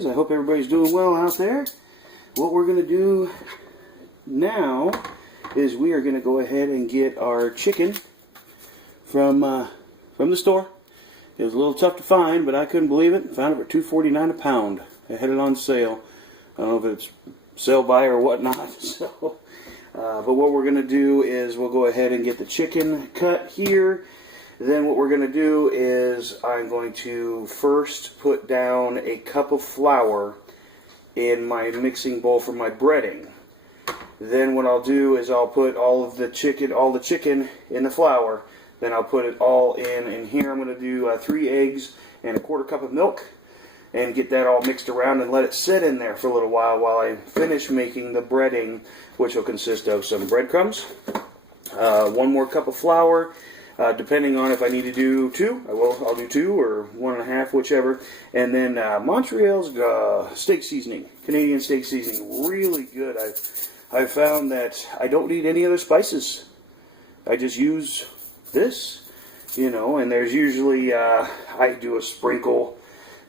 guys? I hope everybody's doing well out there. What we're going to do now is we are going to go ahead and get our chicken from the store. It was a little tough to find, but I couldn't believe it. Found it for $2.49 a pound. They had it on sale. I don't know if it's sell by or whatnot. So, but what we're going to do is we'll go ahead and get the chicken cut here. Then what we're going to do is I'm going to first put down a cup of flour in my mixing bowl for my breading. Then what I'll do is I'll put all the chicken in the flour. Then I'll put it all in, and here I'm going to do 3 eggs and a 1/4 cup of milk and get that all mixed around and let it sit in there for a little while I finish making the breading, which will consist of some breadcrumbs, 1 more cup of flour, depending on if I need to do 2, I'll do 2 or 1.5, whichever. And then Montreal's steak seasoning, Canadian steak seasoning, really good. I've found that I don't need any other spices. I just use this, and there's usually, I do a sprinkle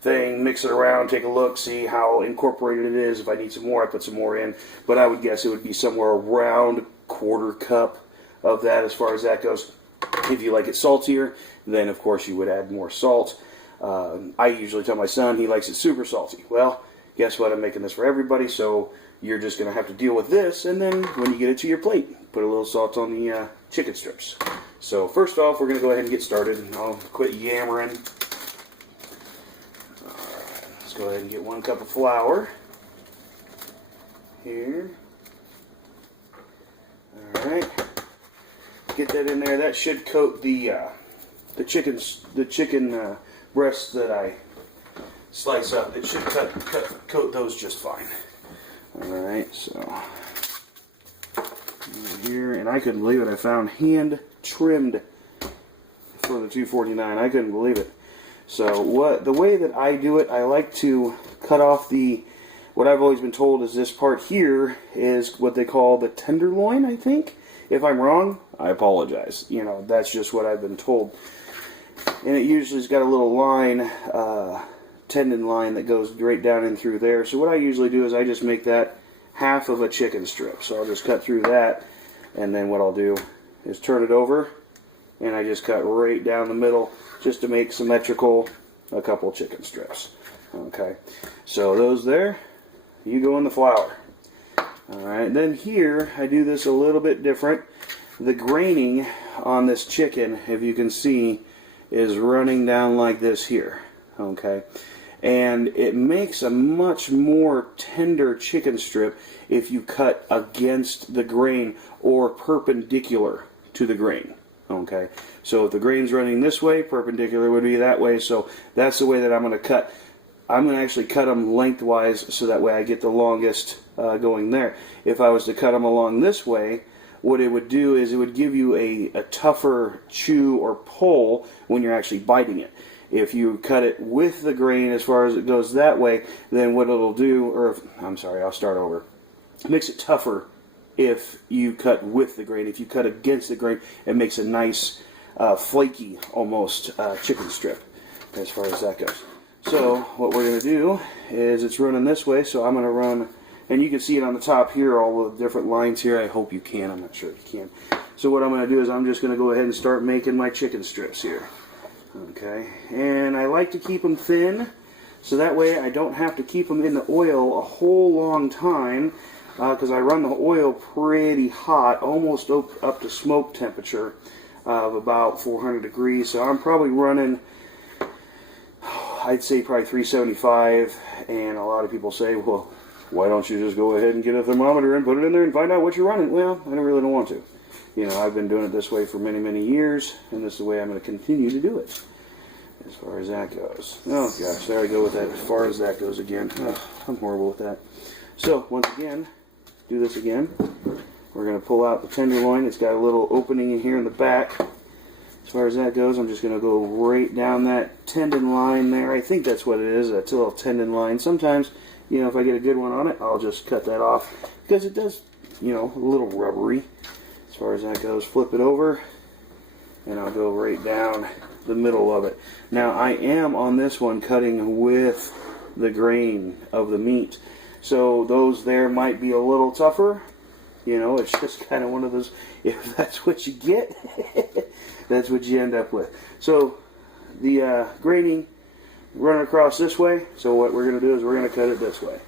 thing, mix it around, take a look, see how incorporated it is. If I need some more, I put some more in. But I would guess it would be somewhere around 1/4 cup of that as far as that goes. If you like it saltier, then of course you would add more salt. I usually tell my son he likes it super salty. Well, guess what? I'm making this for everybody, so you're just going to have to deal with this, and then when you get it to your plate, put a little salt on the chicken strips. So first off, we're going to go ahead and get started. I'll quit yammering. Alright, let's go ahead and get 1 cup of flour here. Alright. Get that in there. That should coat the chicken breasts that I slice up. It should coat those just fine. Alright, so here, and I couldn't believe it. I found hand trimmed for the $2.49. I couldn't believe it. So the way that I do it, I like to cut off what I've always been told is this part here is what they call the tenderloin, I think. If I'm wrong, I apologize. That's just what I've been told. And it usually has got a little line, tendon line that goes right down in through there. So what I usually do is I just make that half of a chicken strip. So I'll just cut through that, and then what I'll do is turn it over, and I just cut right down the middle just to make symmetrical a couple chicken strips. Okay, so those there, you go in the flour. Alright, then here I do this a little bit different. The graining on this chicken, if you can see, is running down like this here. Okay, and it makes a much more tender chicken strip if you cut against the grain or perpendicular to the grain. Okay, so if the grain's running this way, perpendicular would be that way. So that's the way that I'm going to cut. I'm going to actually cut them lengthwise so that way I get the longest going there. If I was to cut them along this way, what it would do is it would give you a tougher chew or pull when you're actually biting it. If you cut it with the grain as far as it goes that way, then what it'll do, I'll start over. It makes it tougher if you cut with the grain. If you cut against the grain, it makes a nice flaky almost chicken strip as far as that goes. So what we're going to do is it's running this way, so I'm going to run, and you can see it on the top here, all the different lines here. I hope you can. I'm not sure if you can. So what I'm going to do is I'm just going to go ahead and start making my chicken strips here. Okay, and I like to keep them thin, so that way I don't have to keep them in the oil a whole long time, because I run the oil pretty hot, almost up to smoke temperature of about 400 degrees. So I'm probably running, I'd say probably 375, and a lot of people say, well, why don't you just go ahead and get a thermometer and put it in there and find out what you're running? Well, I really don't want to. I've been doing it this way for many, many years, and this is the way I'm going to continue to do it, as far as that goes. Oh, gosh, there I go with that, as far as that goes again. Oh, I'm horrible with that. So, once again, do this again. We're going to pull out the tenderloin. It's got a little opening in here in the back. As far as that goes, I'm just going to go right down that tendon line there. I think that's what it is, a little tendon line. Sometimes, if I get a good one on it, I'll just cut that off, because it does, a little rubbery. As far as that goes, flip it over, and I'll go right down the middle of it. Now, I am on this one cutting with the grain of the meat. So those there might be a little tougher. You know, it's just kind of one of those, if that's what you get, that's what you end up with. So the graining running across this way. So what we're going to do is we're going to cut it this way.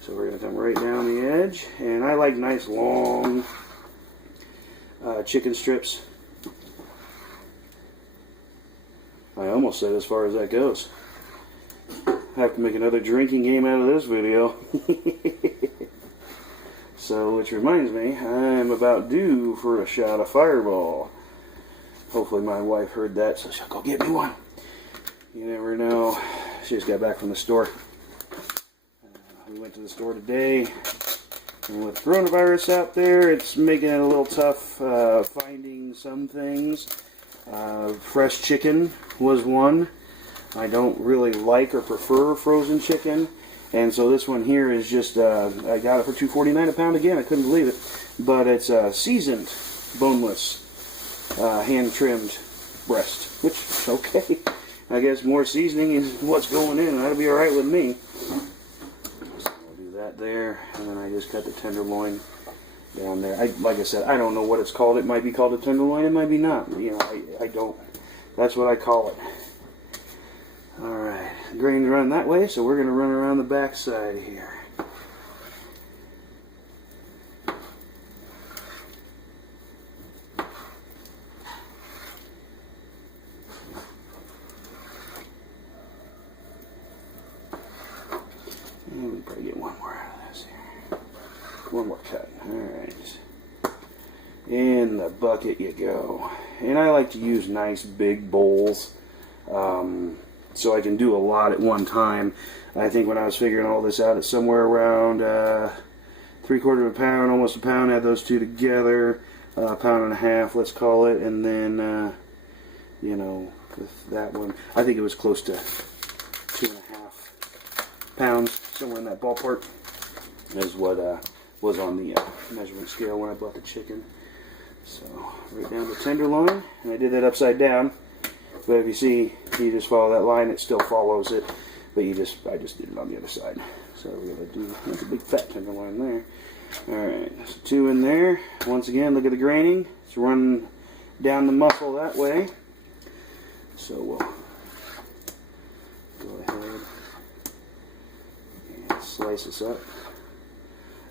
So we're going to come right down the edge. And I like nice long chicken strips. I almost said as far as that goes. I have to make another drinking game out of this video. So, which reminds me, I'm about due for a shot of Fireball. Hopefully my wife heard that, so she'll go get me one. You never know. She just got back from the store. We went to the store today, and with coronavirus out there, it's making it a little tough finding some things. Fresh chicken was one. I don't really like or prefer frozen chicken. And so this one here is just, I got it for $2.49 a pound again. I couldn't believe it. But it's seasoned, boneless, hand-trimmed breast. Which, okay. I guess more seasoning is what's going in. That'll be alright with me. So I'll do that there. And then I just cut the tenderloin down there. Like I said, I don't know what it's called. It might be called a tenderloin. It might be not. You know, I don't. That's what I call it. Alright, grains run that way, so we're going to run around the back side here. And we probably get one more out of this here. One more cut. Alright. In the bucket you go. And I like to use nice big bowls. So I can do a lot at one time. I think when I was figuring all this out, it's somewhere around 3/4 of a pound, almost a pound. Add those two together, a pound and a half, let's call it, and then you know, with that one, I think it was close to 2.5 pounds, somewhere in that ballpark, is what was on the measurement scale when I bought the chicken. So right down the tenderloin, and I did that upside down. But if you see, you just follow that line, it still follows it. But I just did it on the other side. So we're going to do, that's a big fat tenderloin there. Alright, so 2 in there. Once again, look at the graining. It's running down the muscle that way. So we'll go ahead and slice this up.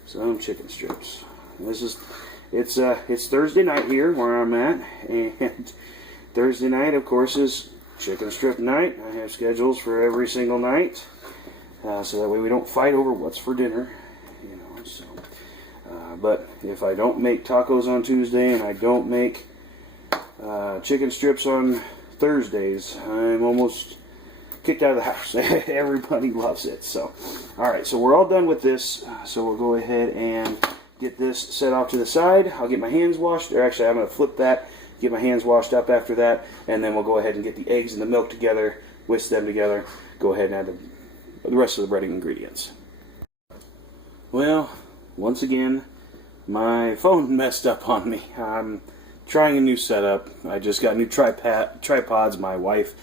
Some chicken strips. It's Thursday night here where I'm at, and Thursday night, of course, is chicken strip night. I have schedules for every single night, so that way we don't fight over what's for dinner, you know. So, but if I don't make tacos on Tuesday and I don't make chicken strips on Thursdays, I'm almost kicked out of the house. Everybody loves it. So, all right. So we're all done with this. So we'll go ahead and get this set off to the side. I'll get my hands washed, or actually, I'm going to flip that. Get my hands washed up after that, and then we'll go ahead and get the eggs and the milk together, whisk them together, go ahead and add the rest of the breading ingredients. Well, once again, my phone messed up on me. I'm trying a new setup. I just got new tripods. My wife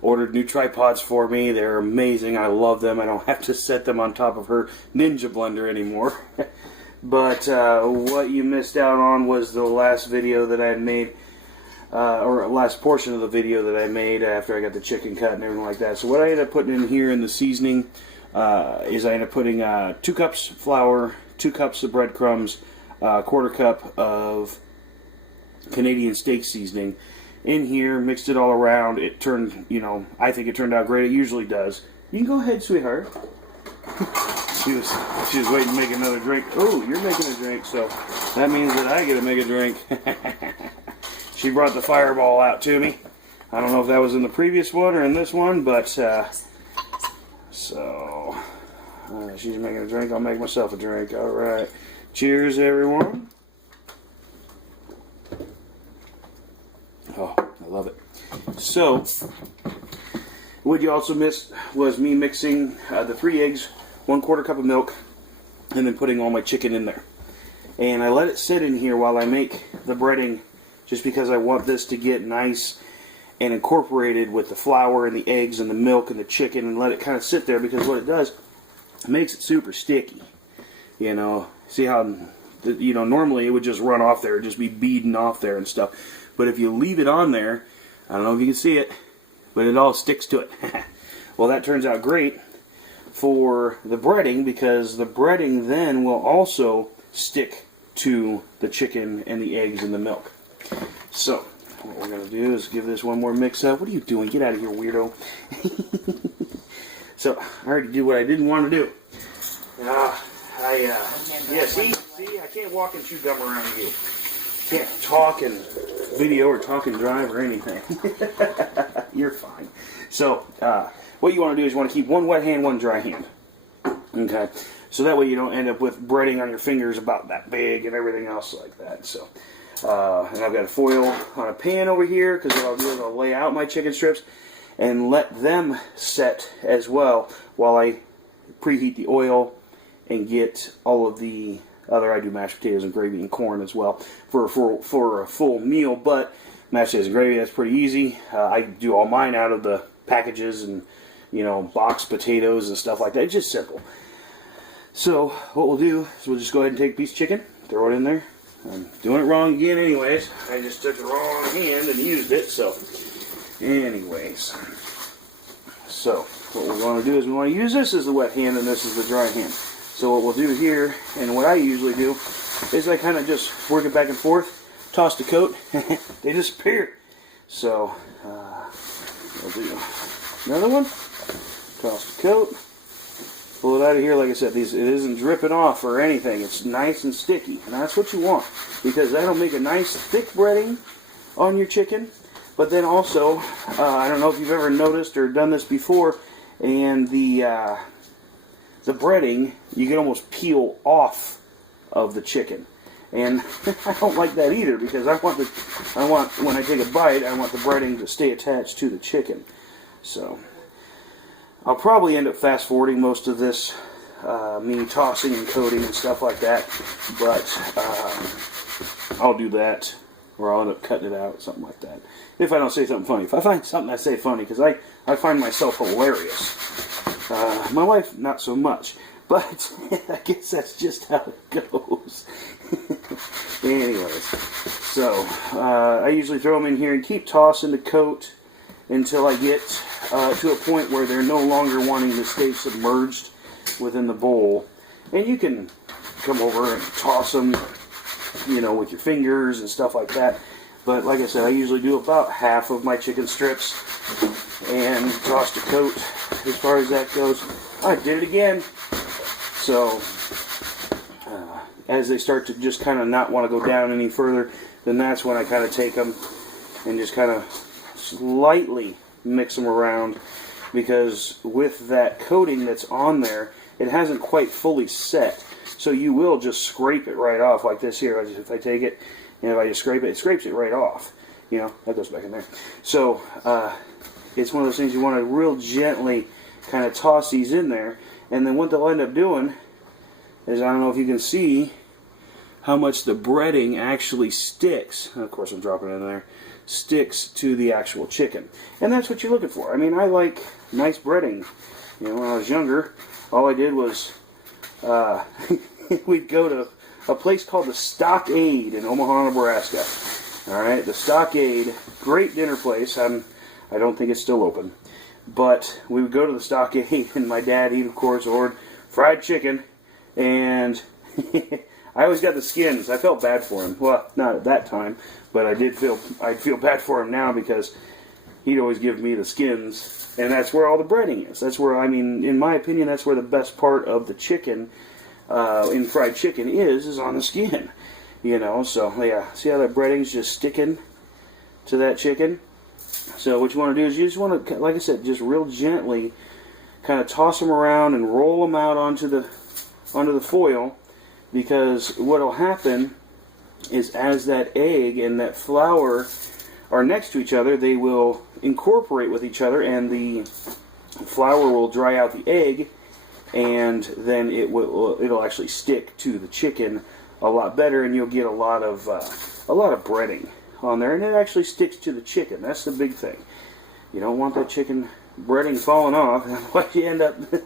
ordered new tripods for me. They're amazing. I love them. I don't have to set them on top of her Ninja blender anymore. But what you missed out on was the last video that I had made, or last portion of the video that I made after I got the chicken cut and everything like that. So what I ended up putting in here in the seasoning is I ended up putting 2 cups flour, 2 cups of breadcrumbs, 1/4 cup of Canadian steak seasoning in here, mixed it all around. It turned, you know, I think it turned out great. It usually does. You can go ahead, sweetheart. She was waiting to make another drink. Oh, you're making a drink, so that means that I get to make a drink. She brought the Fireball out to me. I don't know if that was in the previous one or in this one, but she's making a drink. I'll make myself a drink. All right. Cheers, everyone. Oh, I love it. So, what you also missed was me mixing the 3 eggs, 1/4 cup of milk, and then putting all my chicken in there. And I let it sit in here while I make the breading, just because I want this to get nice and incorporate it with the flour and the eggs and the milk and the chicken and let it kind of sit there, because what it does, it makes it super sticky. You know, see how, you know, normally it would just run off there, just be beading off there and stuff. But if you leave it on there, I don't know if you can see it, but it all sticks to it. Well, that turns out great for the breading, because the breading then will also stick to the chicken and the eggs and the milk. So, what we're going to do is give this one more mix up. What are you doing? Get out of here, weirdo. So, I already did what I didn't want to do. Yeah, see, I can't walk and chew gum around you. Can't talk and video or talk and drive or anything. You're fine. So, what you want to do is you want to keep one wet hand, one dry hand. Okay? So that way you don't end up with breading on your fingers about that big and everything else like that. So, and I've got a foil on a pan over here, because what I'll do is I'll lay out my chicken strips and let them set as well while I preheat the oil and get all of the other. I do mashed potatoes and gravy and corn as well for a full meal. But mashed potatoes and gravy, that's pretty easy. I do all mine out of the packages and, you know, boxed potatoes and stuff like that. It's just simple. So what we'll do is we'll just go ahead and take a piece of chicken, throw it in there. I'm doing it wrong again anyways. I just took the wrong hand and used it. So anyways, so what we want to do is we want to use this as the wet hand and this is the dry hand. So what we'll do here, and what I usually do, is I kind of just work it back and forth, toss the coat, they disappear. So we'll do another one, toss the coat, pull it out of here. Like I said, it isn't dripping off or anything. It's nice and sticky, and that's what you want, because that'll make a nice thick breading on your chicken. But then also, I don't know if you've ever noticed or done this before, and the breading, you can almost peel off of the chicken. And I don't like that either, because I want when I take a bite, I want the breading to stay attached to the chicken. So I'll probably end up fast forwarding most of this, me tossing and coating and stuff like that. But I'll do that, or I'll end up cutting it out, something like that. If I don't say something funny. If I find something I say funny, because I find myself hilarious. My wife, not so much, but I guess that's just how it goes. Anyways, so I usually throw them in here and keep tossing the coat until I get to a point where they're no longer wanting to stay submerged within the bowl. And you can come over and toss them, you know, with your fingers and stuff like that. But like I said, I usually do about half of my chicken strips and toss the coat as far as that goes. I did it again. So as they start to just kind of not want to go down any further, then that's when I kind of take them and just kind of slightly mix them around, because with that coating that's on there, it hasn't quite fully set. So you will just scrape it right off like this here. If I take it and if I just scrape it, it scrapes it right off. You know, that goes back in there. So it's one of those things you want to real gently kind of toss these in there. And then what they'll end up doing is, I don't know if you can see how much the breading actually sticks. And of course I'm dropping it in there. Sticks to the actual chicken. And that's what you're looking for. I mean, I like nice breading. You know, when I was younger, all I did was we'd go to a place called the Stockade in Omaha, Nebraska. Alright, the Stockade, great dinner place. I don't think it's still open. But we would go to the Stockade, and my dad, he of course ordered fried chicken, and I always got the skins. I felt bad for him. Well, not at that time, but I'd feel bad for him now, because he'd always give me the skins, and that's where all the breading is. That's where, I mean, in my opinion, that's where the best part of the chicken, in fried chicken, is on the skin. You know, so yeah, see how that breading's just sticking to that chicken? So what you want to do is you just want to, like I said, just real gently kind of toss them around and roll them out onto the foil, because what will happen is, as that egg and that flour are next to each other, they will incorporate with each other, and the flour will dry out the egg, and then it'll actually stick to the chicken a lot better, and you'll get a lot of breading on there, and it actually sticks to the chicken. That's the big thing. You don't want that chicken breading falling off. Otherwise you end up kind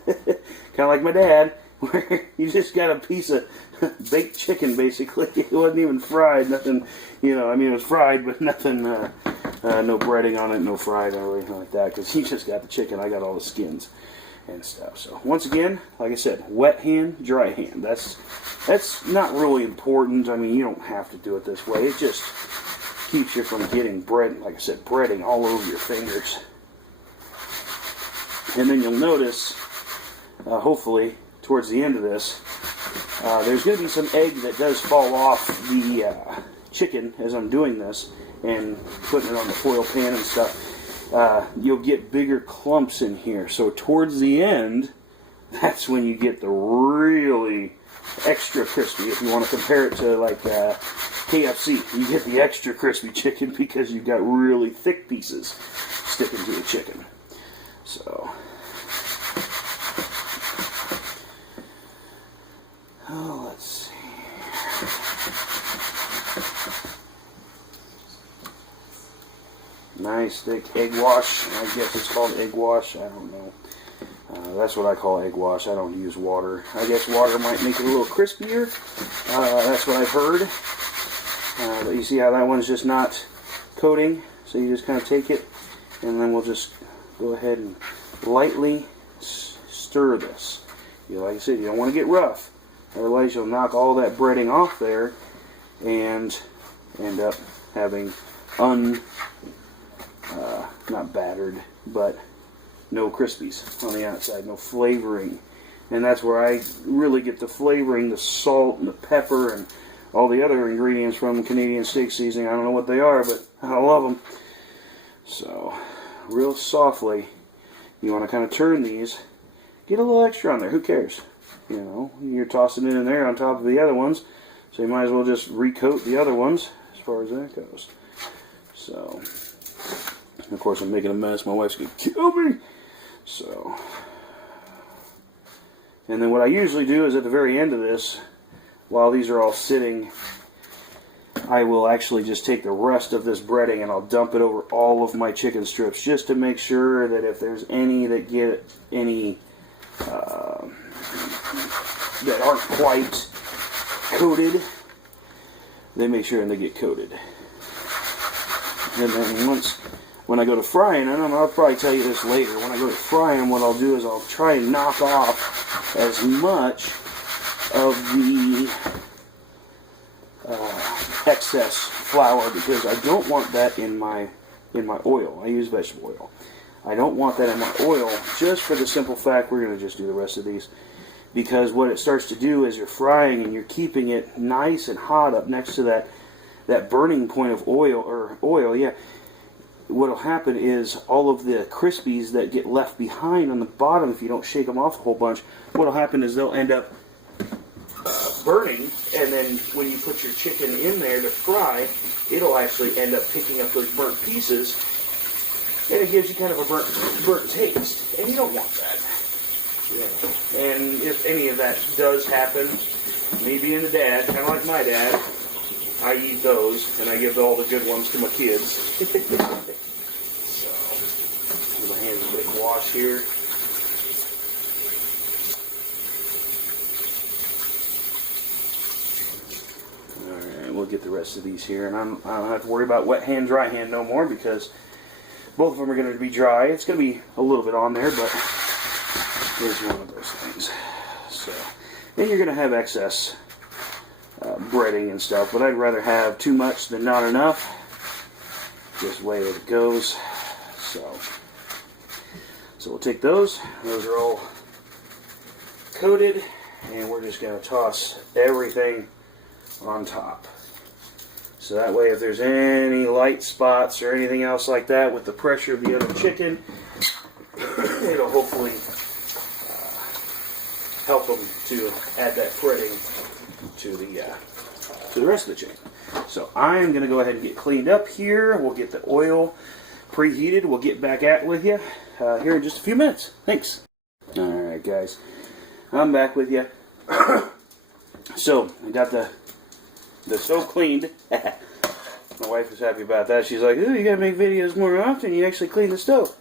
of like my dad, where you just got a piece of baked chicken, basically. It wasn't even fried, nothing, you know, I mean, it was fried, but nothing, no breading on it, no fried or anything like that, because he just got the chicken, I got all the skins and stuff. So, once again, like I said, wet hand, dry hand. That's not really important. I mean, you don't have to do it this way. It just keeps you from getting bread, like I said, breading all over your fingers. And then you'll notice, hopefully, towards the end of this, there's going to be some egg that does fall off the chicken as I'm doing this and putting it on the foil pan and stuff. You'll get bigger clumps in here. So towards the end, that's when you get the really extra crispy. If you want to compare it to like KFC, you get the extra crispy chicken because you've got really thick pieces sticking to the chicken. So, oh, let's see. Nice thick egg wash. I guess it's called egg wash. I don't know. That's what I call egg wash. I don't use water. I guess water might make it a little crispier. That's what I've heard. But you see how that one's just not coating? So you just kind of take it, and then we'll just go ahead and lightly stir this. Like I said, you don't want to get rough. Otherwise you'll knock all that breading off there and end up having not battered, but no crispies on the outside, no flavoring. And that's where I really get the flavoring, the salt and the pepper and all the other ingredients from Canadian steak seasoning. I don't know what they are, but I love them. So, real softly, you want to kind of turn these. Get a little extra on there, who cares? You know, you're tossing it in there on top of the other ones, so you might as well just recoat the other ones as far as that goes. So, of course I'm making a mess. My wife's going to kill me. So, and then what I usually do is at the very end of this, while these are all sitting, I will actually just take the rest of this breading and I'll dump it over all of my chicken strips just to make sure that if there's any that get any that aren't quite coated, they make sure and they get coated. And then when I go to frying them, I'll probably tell you this later, when I go to frying them, what I'll do is I'll try and knock off as much of the excess flour, because I don't want that in my oil. I use vegetable oil. I don't want that in my oil, just for the simple fact we're going to just do the rest of these. Because what it starts to do is you're frying and you're keeping it nice and hot up next to that burning point of oil, yeah. What'll happen is all of the crispies that get left behind on the bottom, if you don't shake them off a whole bunch, what'll happen is they'll end up burning, and then when you put your chicken in there to fry, it'll actually end up picking up those burnt pieces, and it gives you kind of a burnt taste, and you don't want that. Yeah. And if any of that does happen, me being a dad, kind of like my dad, I eat those, and I give all the good ones to my kids. So, give my hands a big wash here. Alright, we'll get the rest of these here, and I don't have to worry about wet hand, dry hand no more, because both of them are going to be dry. It's going to be a little bit on there, but it's one of those things. So, then you're going to have excess breading and stuff, but I'd rather have too much than not enough. Just the way that it goes. So we'll take those. Those are all coated, and we're just going to toss everything on top. So that way, if there's any light spots or anything else like that with the pressure of the other chicken, it'll hopefully help them to add that breading to the rest of the chicken. So I'm going to go ahead and get cleaned up here. We'll get the oil preheated. We'll get back at with you here in just a few minutes. Thanks. Alright guys, I'm back with you. So I got the stove cleaned. My wife is happy about that. She's like, ooh, you gotta make videos more often. You actually clean the stove.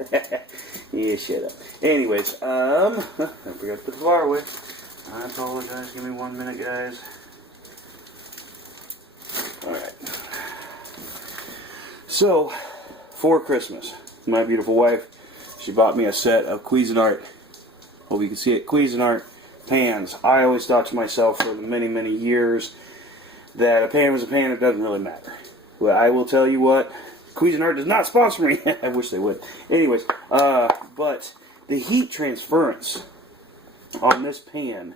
Yeah, shut up. Anyways, I forgot to put the flour away. I apologize. Give me 1 minute, guys. Alright. So, for Christmas, my beautiful wife, she bought me a set of Cuisinart. Hope you can see it. Cuisinart pans. I always thought to myself for many, many years that a pan was a pan. It doesn't really matter. Well, I will tell you what. Cuisinart does not sponsor me. I wish they would. Anyways, but the heat transference on this pan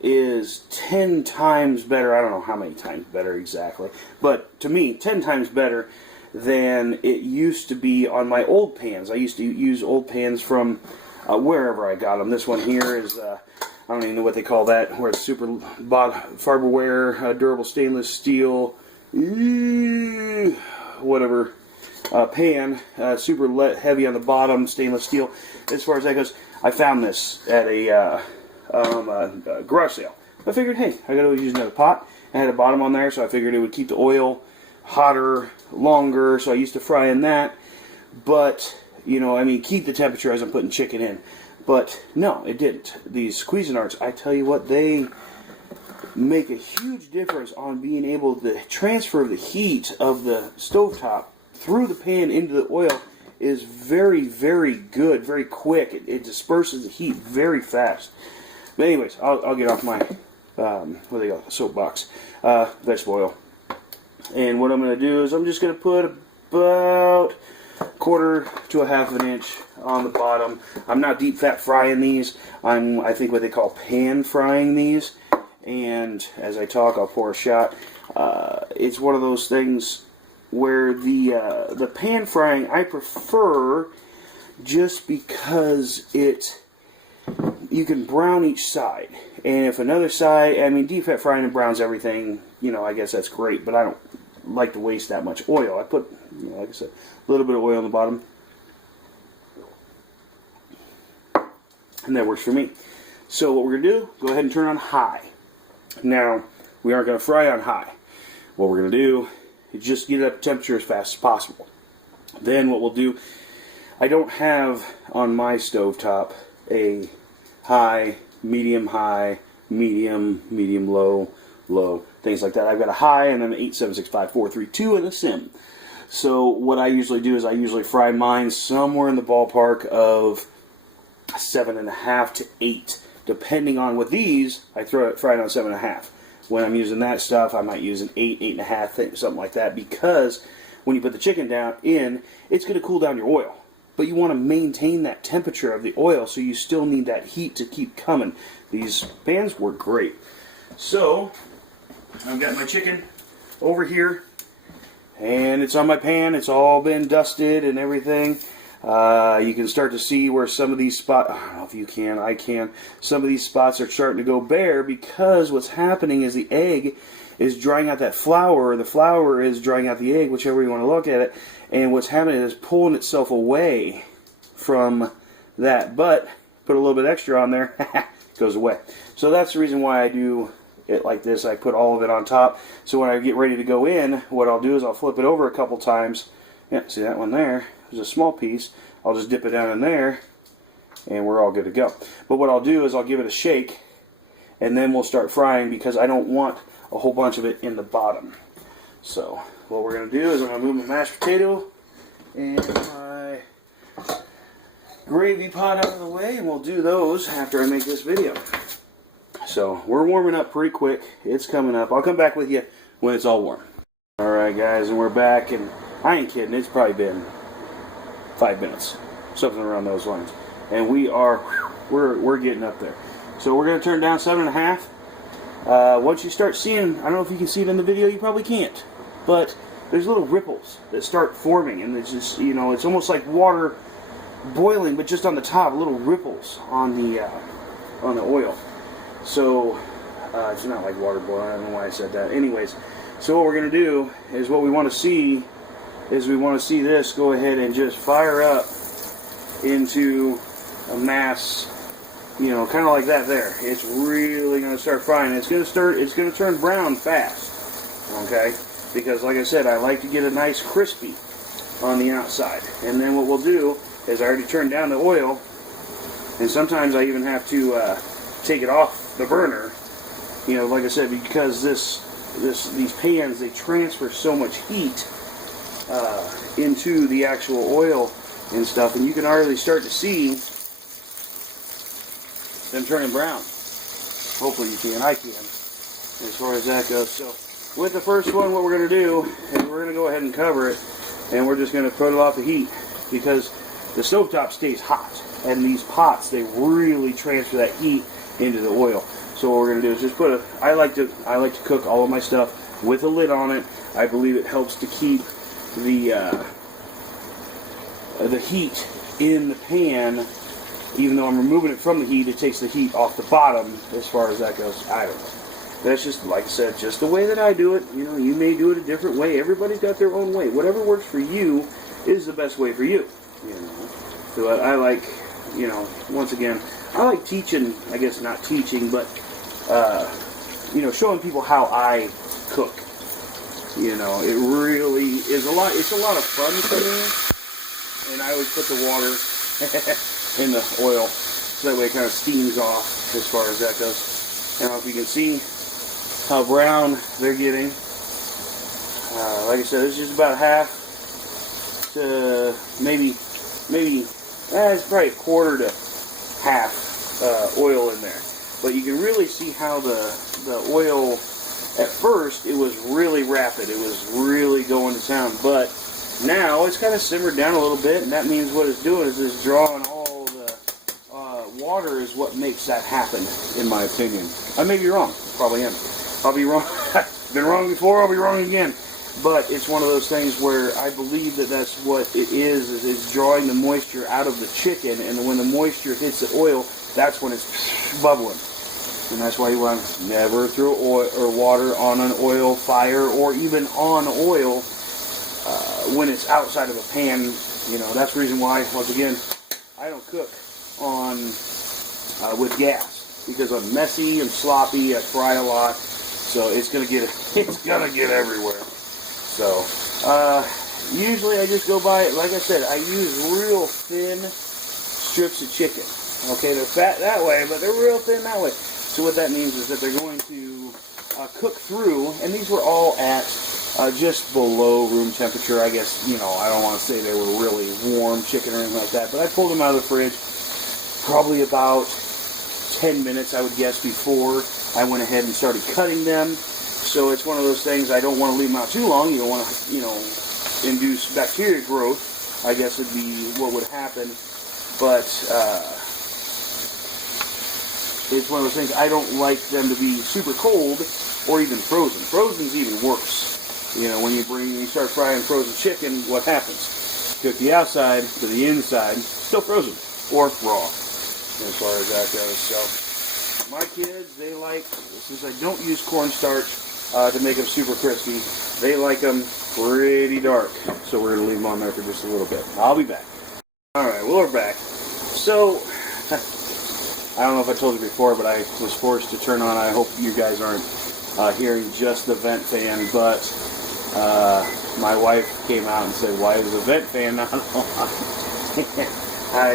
is 10 times better. I don't know how many times better exactly, but to me, 10 times better than it used to be on my old pans. I used to use old pans from wherever I got them. This one here is, I don't even know what they call that, where it's super fiberware, durable stainless steel, whatever, pan, super heavy on the bottom, stainless steel. As far as that goes, I found this at a garage sale. I figured, hey, I gotta use another pot. I had a bottom on there, so I figured it would keep the oil hotter, longer, so I used to fry in that. But, you know, I mean, keep the temperature as I'm putting chicken in. But, no, it didn't. These Cuisinarts, I tell you what, they make a huge difference on being able to transfer the heat of the stovetop through the pan into the oil. Is very, very good, very quick. It disperses the heat very fast. But anyways, I'll get off my, what do they call it, soapbox, vegetable oil. And what I'm going to do is I'm just going to put about 1/4 to 1/2 inch on the bottom. I'm not deep fat frying these. I think what they call pan frying these. And as I talk, I'll pour a shot. It's one of those things where the pan frying I prefer just because you can brown each side. And if another side, I mean, deep fat frying and browns everything, you know, I guess that's great, but I don't like to waste that much oil. I put, you know, like I said, a little bit of oil on the bottom, and that works for me. So what we're going to do, go ahead and turn on high. Now, we aren't going to fry on high. What we're going to do is just get it up to temperature as fast as possible. Then what we'll do, I don't have on my stovetop a high, medium, low, things like that. I've got a high and then 8, 7, 6, 5, 4, 3, 2 and a sim. So what I usually do is I usually fry mine somewhere in the ballpark of 7.5 to 8. Depending on what these, I fry it on 7.5. When I'm using that stuff, I might use an 8, 8.5, something like that, because when you put the chicken down in, it's going to cool down your oil. But you want to maintain that temperature of the oil, so you still need that heat to keep coming. These pans work great. So, I've got my chicken over here, and it's on my pan. It's all been dusted and everything. You can start to see where some of these spots, I don't know if you can, I can, some of these spots are starting to go bare because what's happening is the egg is drying out that flour, or the flour is drying out the egg, whichever you want to look at it, and what's happening is pulling itself away from that. But put a little bit extra on there, it goes away. So that's the reason why I do it like this. I put all of it on top, so when I get ready to go in, what I'll do is I'll flip it over a couple times. Yeah, see that one there? There's a small piece. I'll just dip it down in there, and we're all good to go. But what I'll do is I'll give it a shake, and then we'll start frying, because I don't want a whole bunch of it in the bottom. So what we're going to do is I'm going to move my mashed potato and my gravy pot out of the way, and we'll do those after I make this video. So we're warming up pretty quick. It's coming up. I'll come back with you when it's all warm. Alright guys, and we're back, and I ain't kidding, it's probably been 5 minutes, something around those lines, and we're getting up there. So we're going to turn down 7.5. Once you start seeing, I don't know if you can see it in the video, you probably can't, but there's little ripples that start forming, and it's just, you know, it's almost like water boiling, but just on the top, little ripples on the oil. So it's not like water boiling. I don't know why I said that. Anyways, so what we're going to do is, what we want to see is, we want to see this go ahead and just fire up into a mass, you know, kind of like that there. It's really going to start frying. It's going to turn brown fast. Okay? because like I said, I like to get a nice crispy on the outside. And then what we'll do is I already turned down the oil, and sometimes I even have to take it off the burner. You know, like I said, because these pans, they transfer so much heat into the actual oil and stuff, and you can already start to see them turning brown. Hopefully you can, I can, as far as that goes. So with the first one, what we're going to do is we're going to go ahead and cover it, and we're just going to put it off the heat, because the stovetop stays hot, and these pots, they really transfer that heat into the oil. So what we're going to do is just put I like to cook all of my stuff with a lid on it. I believe it helps to keep the heat in the pan. Even though I'm removing it from the heat, it takes the heat off the bottom as far as that goes. I don't know. That's just, like I said, just the way that I do it. You know, you may do it a different way. Everybody's got their own way. Whatever works for you is the best way for you. You know. So I like, you know, once again, I like teaching, I guess not teaching, but, you know, showing people how I cook. You know, it really is it's a lot of fun for me. And I always put the water in the oil, so that way it kind of steams off as far as that goes. Now if you can see how brown they're getting, like I said, it's just about half to maybe it's probably a quarter to half oil in there. But you can really see how the oil, at first it was really rapid, it was really going to town, but now it's kind of simmered down a little bit, and that means what it's doing is it's drawing all water is what makes that happen, in my opinion. I may be wrong. Probably am. I'll be wrong. I've been wrong before, I'll be wrong again. But it's one of those things where I believe that that's what it is it's drawing the moisture out of the chicken, and when the moisture hits the oil, that's when it's bubbling. And that's why you want to never throw oil or water on an oil fire, or even on oil when it's outside of a pan. You know, that's the reason why, once again, I don't cook on with gas, because I'm messy and sloppy. I fry a lot, so it's gonna get everywhere. So usually I just go by, like I said, I use real thin strips of chicken. Okay, they're fat that way, but they're real thin that way. So what that means is that they're going to cook through, and these were all at just below room temperature. I guess, you know, I don't want to say they were really warm chicken or anything like that, but I pulled them out of the fridge probably about 10 minutes, I would guess, before I went ahead and started cutting them. So it's one of those things, I don't want to leave them out too long. You don't want to, you know, induce bacteria growth, I guess would be what would happen. But it's one of those things, I don't like them to be super cold or even frozen. Frozen's even worse. You know, when you start frying frozen chicken, what happens? Cook the outside to the inside, still frozen or raw, as far as that goes. So my kids, they like, since I don't use cornstarch to make them super crispy, they like them pretty dark. So we're going to leave them on there for just a little bit. I'll be back. Alright, well, we're back. So, I don't know if I told you before, but I was forced to turn on, I hope you guys aren't hearing just the vent fan, but my wife came out and said, why is the vent fan not on?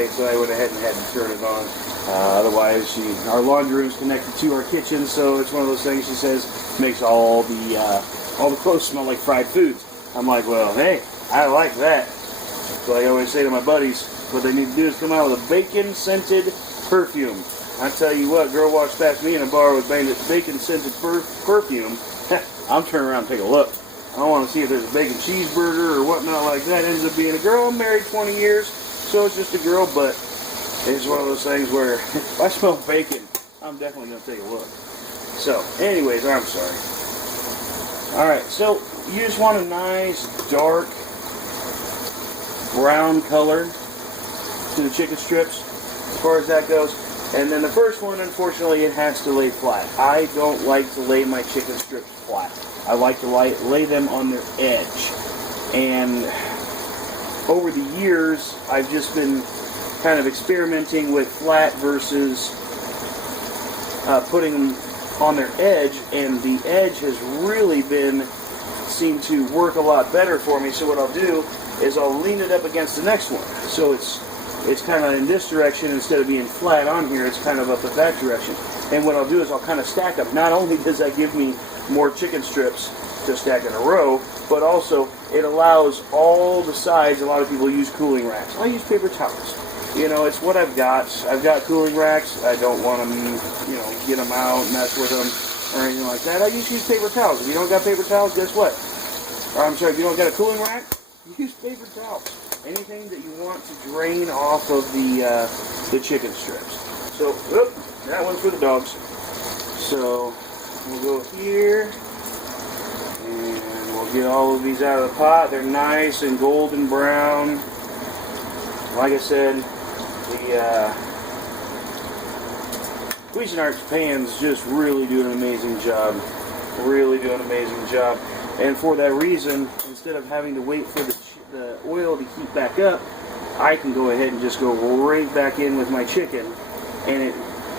So I went ahead and had to turn it on. Otherwise, our laundry room is connected to our kitchen, so it's one of those things, she says, makes all the clothes smell like fried foods. I'm like, well, hey, I like that. So I always say to my buddies, what they need to do is come out with a bacon-scented perfume. I tell you what, girl walks past me in a bar with bacon-scented perfume, I'm turning around and take a look. I want to see if there's a bacon cheeseburger or whatnot like that. It ends up being a girl. I'm married 20 years, so it's just a girl, but it's one of those things where if I smell bacon, I'm definitely going to take a look. So, anyways, I'm sorry. Alright, so you just want a nice, dark, brown color to the chicken strips, as far as that goes. And then the first one, unfortunately, it has to lay flat. I don't like to lay my chicken strips flat. I like to lay them on their edge. And over the years, I've just been kind of experimenting with flat versus putting them on their edge, and the edge has really been seem to work a lot better for me. So what I'll do is I'll lean it up against the next one. So it's kind of in this direction instead of being flat on here. It's kind of up at that direction. And what I'll do is I'll kind of stack them. Not only does that give me more chicken strips to stack in a row, but also it allows all the sides. A lot of people use cooling racks. I use paper towels. You know, it's what I've got. I've got cooling racks. I don't want them, you know, get them out, mess with them, or anything like that. I just use paper towels. If you don't got paper towels, guess what? Or, I'm sorry, if you don't got a cooling rack, use paper towels. Anything that you want to drain off of the chicken strips. So, whoop, that one's for the dogs. So, we'll go here, and we'll get all of these out of the pot. They're nice and golden brown. Like I said, the Cuisinart's pans just really do an amazing job. Really do an amazing job. And for that reason, instead of having to wait for the oil to heat back up, I can go ahead and just go right back in with my chicken, and it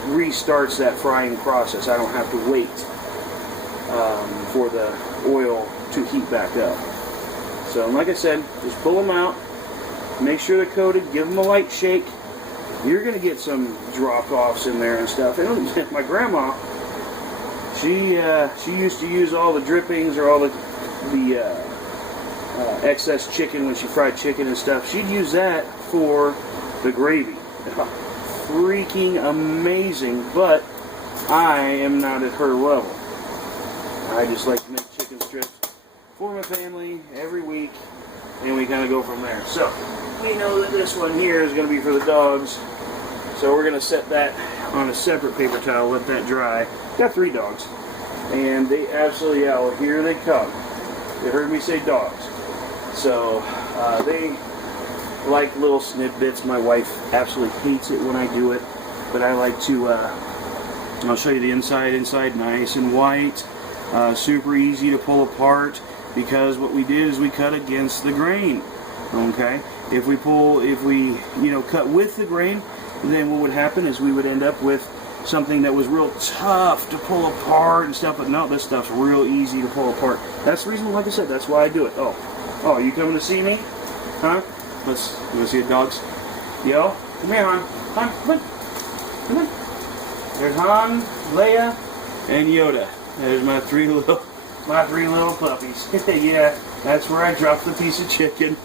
restarts that frying process. I don't have to wait for the oil to heat back up. So, like I said, just pull them out, make sure they're coated, give them a light shake. You're going to get some drop-offs in there and stuff. And my grandma, she used to use all the drippings or all the excess chicken when she fried chicken and stuff. She'd use that for the gravy. Freaking amazing, but I am not at her level. I just like to make chicken strips for my family every week, and we kind of go from there. So, we know that this one here is going to be for the dogs, so we're going to set that on a separate paper towel, let that dry. Got 3 dogs, and they absolutely, yeah, well, here they come. You heard me say dogs. So, they like little snippets. My wife absolutely hates it when I do it, but I like to, I'll show you the inside nice and white, super easy to pull apart, because what we did is we cut against the grain, okay? If we cut with the grain, then what would happen is we would end up with something that was real tough to pull apart and stuff, but no, this stuff's real easy to pull apart. That's the reason, like I said, that's why I do it. Oh, you coming to see me? Huh? You want to see the dogs? Yo, come here, hon. Hon, come on. There's Han, Leia, and Yoda. There's my three little puppies. Yeah, that's where I dropped the piece of chicken.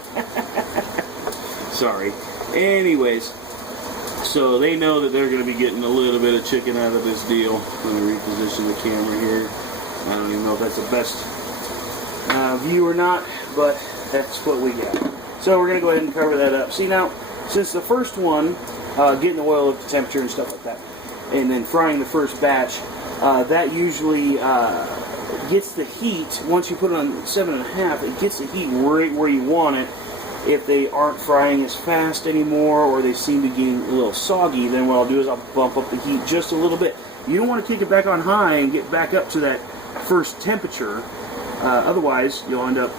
Sorry. Anyways, so they know that they're going to be getting a little bit of chicken out of this deal. Let me reposition the camera here. I don't even know if that's the best view or not, but that's what we got. So we're going to go ahead and cover that up. See, now, since the first one, getting the oil up to temperature and stuff like that, and then frying the first batch, that usually gets the heat. Once you put it on 7.5, it gets the heat right where you want it. If they aren't frying as fast anymore, or they seem to be getting a little soggy, then what I'll do is I'll bump up the heat just a little bit. You don't want to kick it back on high and get back up to that first temperature. Otherwise, you'll end up,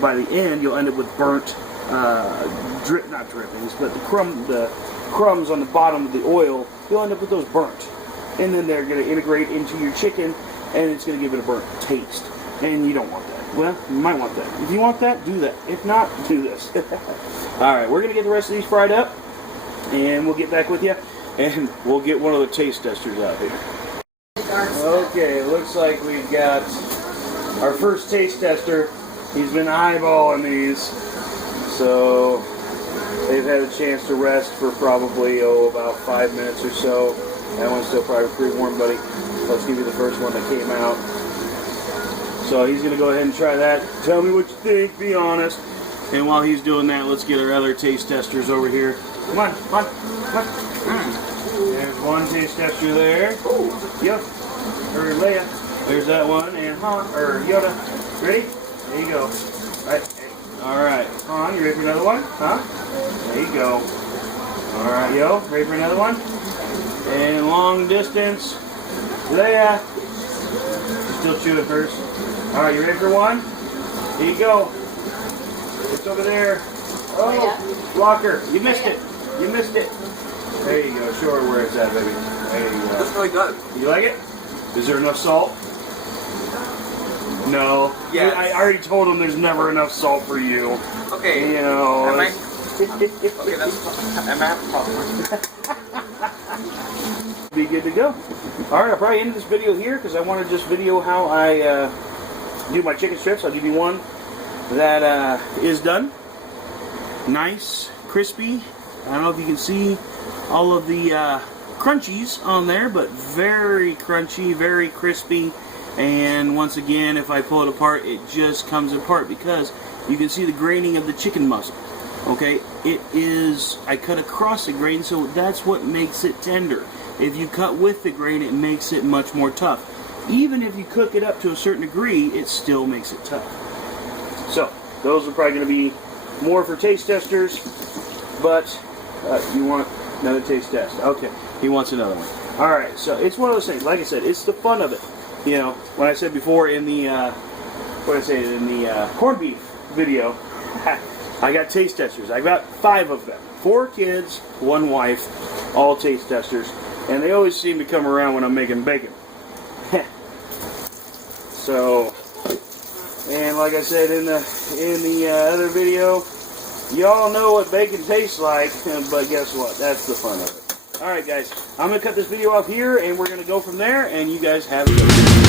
by the end, you'll end up with burnt, not drippings, but the crumbs on the bottom of the oil, you'll end up with those burnt. And then they're going to integrate into your chicken, and it's going to give it a burnt taste. And you don't want that. Well, you might want that. If you want that, do that. If not, do this. Alright, we're going to get the rest of these fried up, and we'll get back with you, and we'll get one of the taste testers out here. Okay, looks like we've got our first taste tester. He's been eyeballing these, so they've had a chance to rest for probably, about 5 minutes or so. That one's still probably pretty warm, buddy. Let's give you the first one that came out. So he's going to go ahead and try that. Tell me what you think, be honest. And while he's doing that, let's get our other taste testers over here. Come on, come on, come on. There's one taste tester there. Yep. Or Leia. There's that one. And Han, or Yoda. Ready? There you go. Alright. Han, you ready for another one? Huh? There you go. Alright, yo. Ready for another one? And long distance. Leia. Still chewing first. Alright, you ready for one? Here you go. It's over there. Oh, blocker. You missed it. You missed it. There you go. Show her where it's at, baby. There you go. That's really good. You like it? Is there enough salt? No. Yes. I already told him there's never enough salt for you. Okay. You know. Okay, that's fine. I might have a problem. Be good to go. Alright, I'll probably end this video here because I want to just video how I do my chicken strips. I'll give you one that is done. Nice, crispy. I don't know if you can see all of the crunchies on there, but very crunchy, very crispy. And once again, if I pull it apart, it just comes apart because you can see the graining of the chicken muscle. Okay, it is, I cut across the grain, so that's what makes it tender. If you cut with the grain, it makes it much more tough. Even if you cook it up to a certain degree, it still makes it tough. So, those are probably going to be more for taste testers, but you want another taste test. Okay, he wants another one. Alright, so it's one of those things, like I said, it's the fun of it. You know, when I said before in the, corned beef video, I got taste testers. I got 5 of them. 4 kids, 1 wife, all taste testers. And they always seem to come around when I'm making bacon. So, and like I said in the other video, y'all know what bacon tastes like, but guess what? That's the fun of it. Alright guys, I'm going to cut this video off here, and we're going to go from there, and you guys have a good one.